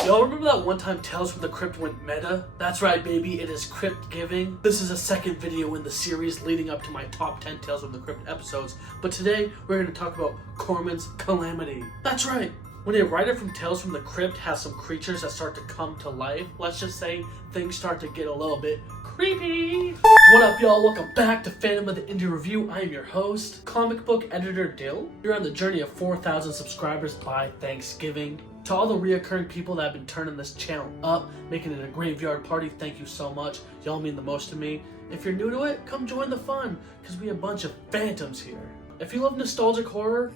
Y'all remember that one time Tales from the Crypt went meta? That's right, baby, it is Crypt Giving. This is a second video in the series leading up to my top 10 Tales from the Crypt episodes, but today we're going to talk about Korman's Kalamity. That's right! When a writer from Tales from the Crypt has some creatures that start to come to life, let's just say things start to get a little bit creepy. What up, y'all? Welcome back to Phantom of the Indie Review. I am your host, comic book editor Dill. You're on the journey of 4,000 subscribers by Thanksgiving. To all the reoccurring people that have been turning this channel up, making it a graveyard party, thank you so much. Y'all mean the most to me. If you're new to it, come join the fun, because we have a bunch of phantoms here. If you love nostalgic horror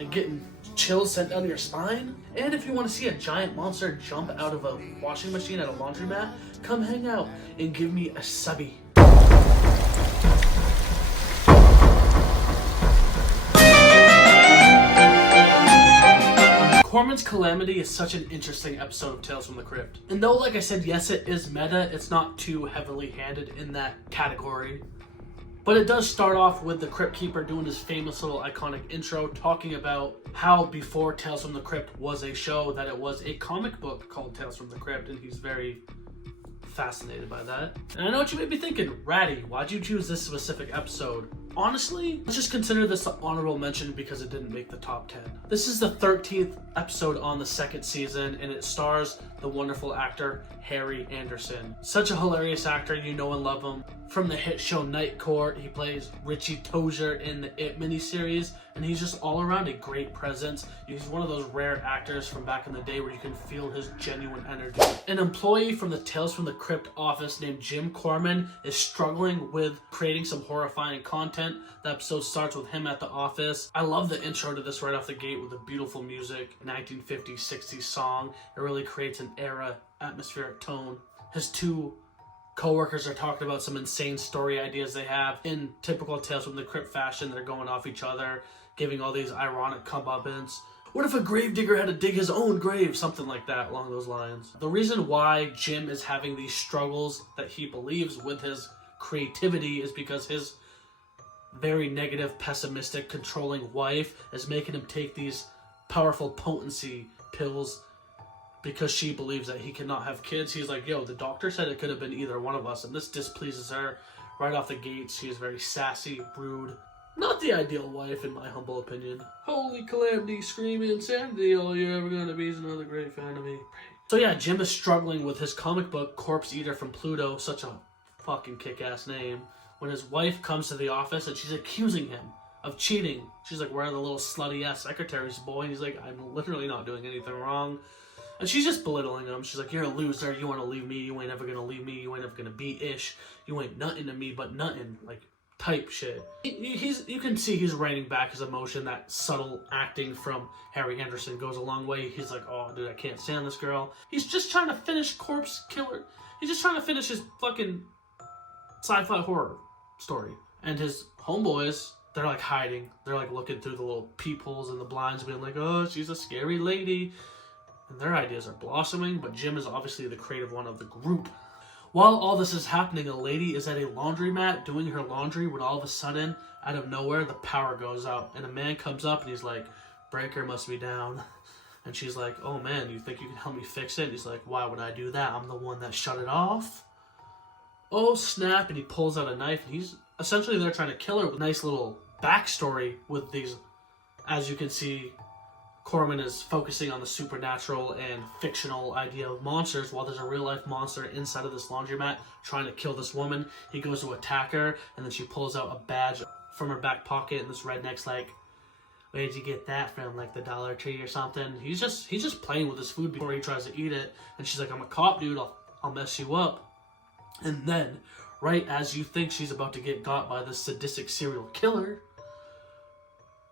and getting chills sent down your spine, and if you want to see a giant monster jump out of a washing machine at a laundromat, come hang out and give me a subby. Korman's Kalamity is such an interesting episode of Tales from the Crypt. And though, like I said, yes, it is meta, it's not too heavily handed in that category. But it does start off with the Crypt Keeper doing his famous little iconic intro, talking about how before Tales from the Crypt was a show, that it was a comic book called Tales from the Crypt, and he's very fascinated by that. And I know what you may be thinking, Ratty, why'd you choose this specific episode? Honestly, let's just consider this an honorable mention because it didn't make the top 10. This is the 13th episode on the second season, and it stars the wonderful actor Harry Anderson. Such a hilarious actor, you know and love him. From the hit show Night Court, he plays Richie Tozier in the It miniseries, and he's just all around a great presence. He's one of those rare actors from back in the day where you can feel his genuine energy. An employee from the Tales from the Crypt office named Jim Korman is struggling with creating some horrifying content. The episode starts with him at the office. I love the intro to this right off the gate with the beautiful music, 1950s, 60s song. It really creates an era, atmospheric tone. His two co-workers are talking about some insane story ideas they have. In typical Tales from the Crypt fashion, they're going off each other, giving all these ironic comeuppance. What if a gravedigger had to dig his own grave? Something like that, along those lines. The reason why Jim is having these struggles that he believes with his creativity is because his very negative, pessimistic, controlling wife is making him take these powerful potency pills because she believes that he cannot have kids. He's like, yo, the doctor said it could have been either one of us, and this displeases her. Right off the gate, she is very sassy, rude. Not the ideal wife, in my humble opinion. Holy calamity, screaming insanity, all you're ever gonna be is another great fan of me. So yeah, Jim is struggling with his comic book, Corpse Eater from Pluto, such a fucking kick-ass name, when his wife comes to the office and she's accusing him of cheating. She's like, where are the little slutty-ass secretaries, boy? And he's like, I'm literally not doing anything wrong. And she's just belittling him. She's like, you're a loser. You want to leave me. You ain't ever going to leave me. You ain't ever going to be ish. You ain't nothing to me but nothing. Like, type shit. You can see he's writing back his emotion. That subtle acting from Harry Anderson goes a long way. He's like, oh, dude, I can't stand this girl. He's just trying to finish Corpse Killer. He's just trying to finish his fucking sci-fi horror story. And his homeboys, they're like hiding. They're like looking through the little peepholes and the blinds, being like, oh, she's a scary lady. And their ideas are blossoming, but Jim is obviously the creative one of the group. While all this is happening, a lady is at a laundromat doing her laundry when all of a sudden, out of nowhere, the power goes out. And a man comes up and he's like, breaker must be down. And she's like, oh man, you think you can help me fix it? And he's like, why would I do that? I'm the one that shut it off. Oh snap, and he pulls out a knife, and he's essentially there trying to kill her with a nice little backstory with these, as you can see, Corman is focusing on the supernatural and fictional idea of monsters while there's a real-life monster inside of this laundromat trying to kill this woman. He goes to attack her, and then she pulls out a badge from her back pocket, and this redneck's like, where did you get that from, like the Dollar Tree or something? He's just playing with his food before he tries to eat it, and she's like, I'm a cop, dude, I'll mess you up. And then, right as you think she's about to get got by this sadistic serial killer,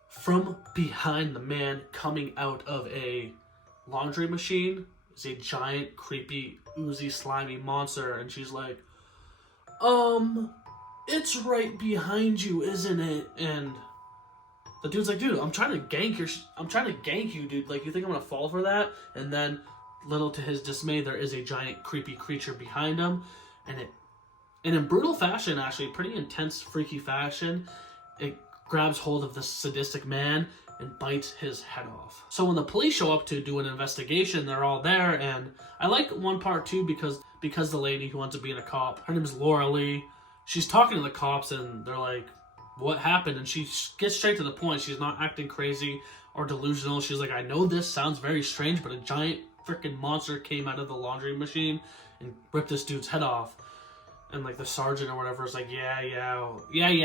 from behind the man coming out of a laundry machine is a giant, creepy, oozy, slimy monster. And she's like, it's right behind you, isn't it? And the dude's like, dude, I'm trying to gank you, dude. Like, you think I'm gonna fall for that? And then, little to his dismay, there is a giant, creepy creature behind him. And in brutal fashion, actually, pretty intense, freaky fashion, it grabs hold of this sadistic man and bites his head off. So when the police show up to do an investigation, they're all there, and I like one part too because the lady who wants to be a cop, her name is Laura Lee, she's talking to the cops and they're like, what happened? And she gets straight to the point. She's not acting crazy or delusional. She's like, I know this sounds very strange, but a giant freaking monster came out of the laundry machine and ripped this dude's head off. And like the sergeant or whatever is like, yeah,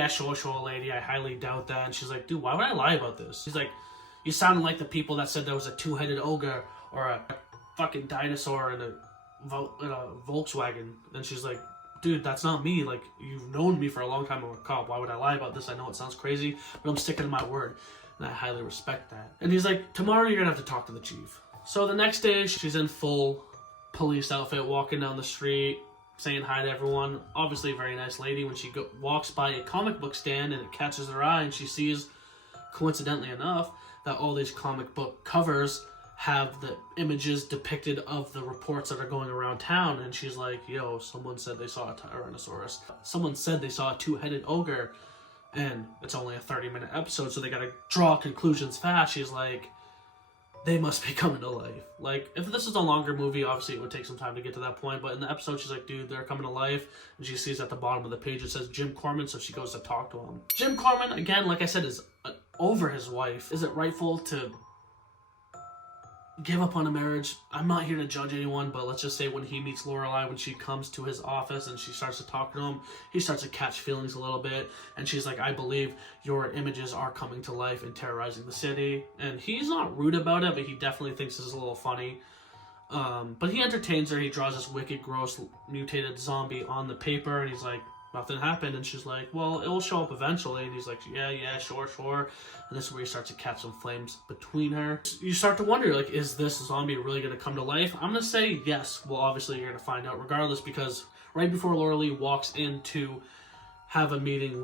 sure, lady, I highly doubt that. And she's like, dude, why would I lie about this? She's like, you sounded like the people that said there was a two-headed ogre or a fucking dinosaur in a Volkswagen. And she's like, dude, that's not me. Like, you've known me for a long time. I'm a cop. Why would I lie about this? I know it sounds crazy, but I'm sticking to my word. And I highly respect that. And he's like, tomorrow you're going to have to talk to the chief. So the next day, she's in full police outfit, walking down the street, saying hi to everyone. Obviously a very nice lady. When she walks by a comic book stand and it catches her eye, and she sees, coincidentally enough, that all these comic book covers have the images depicted of the reports that are going around town. And she's like, yo, someone said they saw a Tyrannosaurus. Someone said they saw a two-headed ogre. And it's only a 30-minute episode, so they gotta draw conclusions fast. She's like, they must be coming to life. Like, if this is a longer movie, obviously it would take some time to get to that point, but in the episode, she's like, dude, they're coming to life. And she sees at the bottom of the page, it says Jim Korman, so she goes to talk to him. Jim Korman, again, like I said, is over his wife. Is it rightful to give up on a marriage? I'm not here to judge anyone, but let's just say when he meets Lorelai, when she comes to his office and she starts to talk to him, he starts to catch feelings a little bit, and she's like, I believe your images are coming to life and terrorizing the city. And he's not rude about it, but he definitely thinks this is a little funny. But he entertains her. He draws this wicked, gross, mutated zombie on the paper, and he's like, nothing happened. And she's like, well, it'll show up eventually. And he's like, yeah, sure. And this is where he starts to catch some flames between her. You start to wonder, like, is this zombie really going to come to life? I'm going to say yes. Well, obviously you're going to find out regardless, because right before Laura Lee walks in to have a meeting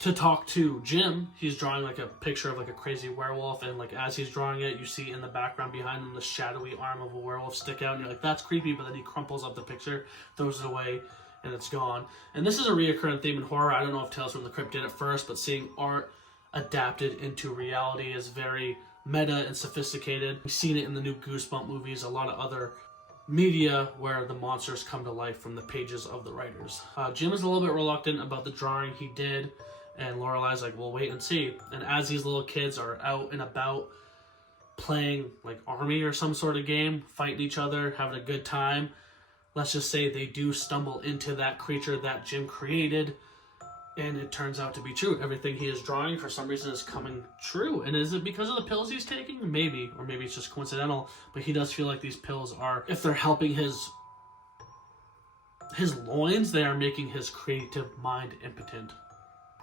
to talk to Jim, he's drawing like a picture of like a crazy werewolf, and like as he's drawing it, you see in the background behind him the shadowy arm of a werewolf stick out, and you're like, that's creepy. But then he crumples up the picture, throws it away, and it's gone. And this is a reoccurring theme in horror. I don't know if Tales from the Crypt did it first, but seeing art adapted into reality is very meta and sophisticated. We've seen it in the new Goosebump movies, a lot of other media where the monsters come to life from the pages of the writers. Jim is a little bit reluctant about the drawing he did, and Lorelai's like, we'll wait and see. And as these little kids are out and about playing like army or some sort of game, fighting each other, having a good time, let's just say they do stumble into that creature that Jim created, and it turns out to be true. Everything he is drawing for some reason is coming true. And is it because of the pills he's taking? Maybe. Or maybe it's just coincidental. But he does feel like these pills are, if they're helping his loins, they are making his creative mind impotent.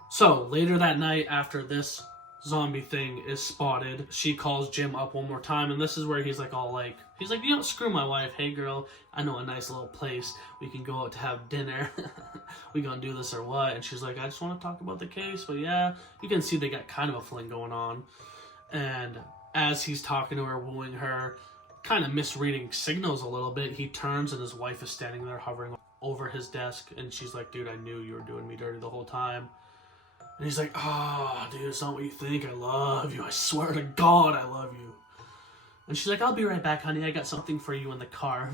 So later that night, after this zombie thing is spotted, she calls Jim up one more time, and this is where he's like, you don't screw my wife. Hey girl, I know a nice little place we can go out to have dinner. We gonna do this or what? And she's like, I just want to talk about the case. But yeah, you can see they got kind of a fling going on. And as he's talking to her, wooing her, kind of misreading signals a little bit, he turns and his wife is standing there hovering over his desk, and she's like, dude, I knew you were doing me dirty the whole time. And he's like, oh, dude, it's not what you think. I love you. I swear to God, I love you. And she's like, I'll be right back, honey. I got something for you in the car.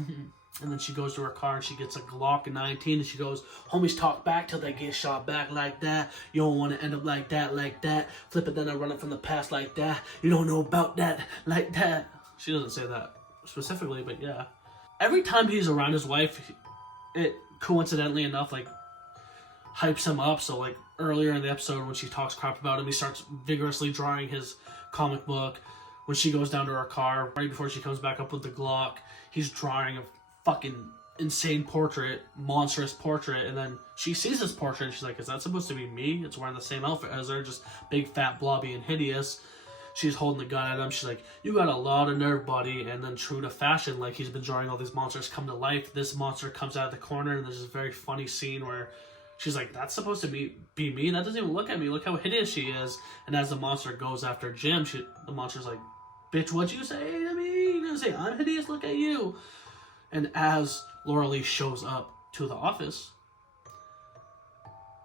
And then she goes to her car and she gets a Glock 19, and she goes, homies talk back till they get shot back like that. You don't want to end up like that. Flip it, then I run it from the past like that. You don't know about that, like that. She doesn't say that specifically, but yeah. Every time he's around his wife, it coincidentally enough, like, hypes him up. So like earlier in the episode when she talks crap about him, he starts vigorously drawing his comic book. When she goes down to her car, right before she comes back up with the Glock, he's drawing a fucking insane portrait, monstrous portrait, and then she sees his portrait and she's like, is that supposed to be me? It's wearing the same outfit as her, just big, fat, blobby, and hideous. She's holding the gun at him. She's like, you got a lot of nerve, buddy. And then true to fashion, like he's been drawing all these monsters come to life, this monster comes out of the corner, and there's this very funny scene where she's like, that's supposed to be me? That doesn't even look at me. Look how hideous she is. And as the monster goes after Jim, the monster's like, bitch, what'd you say to me? You didn't say I'm hideous, look at you. And as Laura Lee shows up to the office,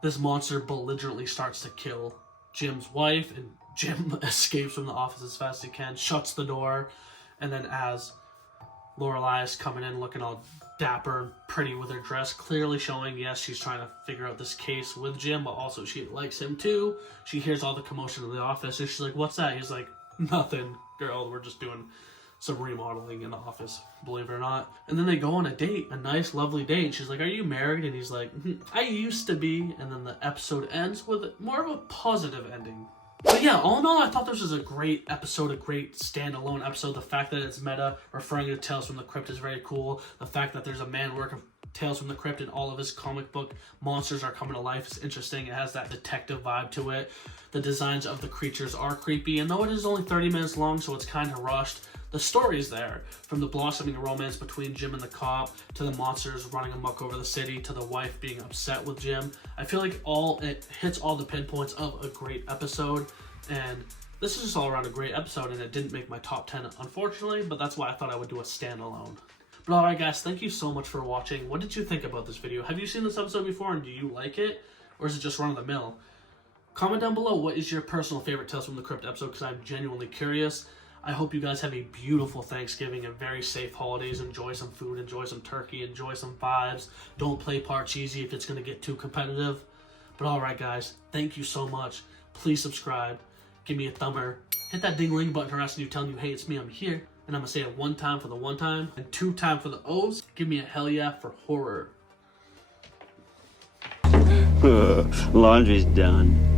this monster belligerently starts to kill Jim's wife, and Jim escapes from the office as fast as he can, shuts the door, and then as Lorelai is coming in looking all dapper and pretty with her dress, clearly showing, yes, she's trying to figure out this case with Jim, but also she likes him too. She hears all the commotion in the office, and she's like, what's that? He's like, nothing, girl, we're just doing some remodeling in the office, believe it or not. And then they go on a date, a nice, lovely date. She's like, are you married? And he's like, I used to be. And then the episode ends with more of a positive ending. But yeah, all in all, I thought this was a great episode, a great standalone episode. The fact that it's meta, referring to Tales from the Crypt, is very cool. The fact that there's a man work of Tales from the Crypt and all of his comic book monsters are coming to life is interesting. It has that detective vibe to it. The designs of the creatures are creepy, and though it is only 30 minutes long, so it's kind of rushed, the story's there. From the blossoming romance between Jim and the cop, to the monsters running amok over the city, to the wife being upset with Jim. I feel like it hits all the pinpoints of a great episode, and this is just all around a great episode, and it didn't make my top 10, unfortunately, but that's why I thought I would do a standalone. But alright guys, thank you so much for watching. What did you think about this video? Have you seen this episode before, and do you like it? Or is it just run-of-the-mill? Comment down below what is your personal favorite Tales from the Crypt episode, because I'm genuinely curious. I hope you guys have a beautiful Thanksgiving and very safe holidays. Enjoy some food, enjoy some turkey, enjoy some vibes. Don't play Parcheesi if it's going to get too competitive. But alright guys, thank you so much. Please subscribe. Give me a thumber. Hit that ding-a-ling button harassing you, telling you, hey, it's me, I'm here. And I'm going to say it one time for the one time, and 2 times for the O's. Give me a hell yeah for horror. Laundry's done.